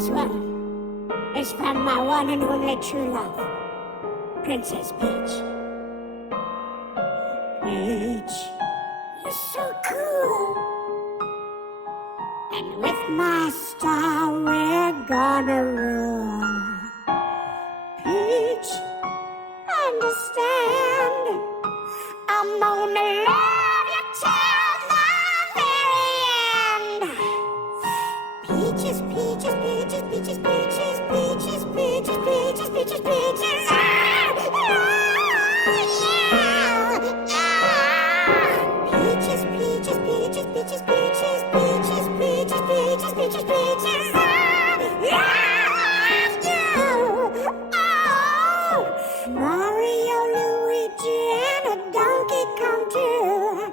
This one is from my one and only true love, Princess Peach. Peach, you're so cool. And with my star, we're gonna rule. Peach, understand, I'm gonna love you till the very end. Peaches, peaches, peaches, peaches, peaches, peaches, peaches, peaches, peaches, peaches. Ah! Peaches, peaches, peaches, peaches, peaches, peaches, peaches, peaches, peaches, peaches. Mario, Luigi, and a Donkey Kong too.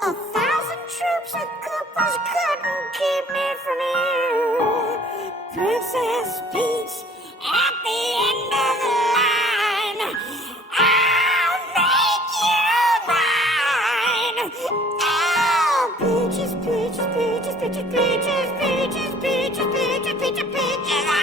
1,000 troops of Koopas couldn't keep me from you. Princess Peach, at the end of the line, I'll make you mine. Oh, peaches, peaches, peaches, peaches, peaches, peaches, peaches, peaches, peaches, peaches.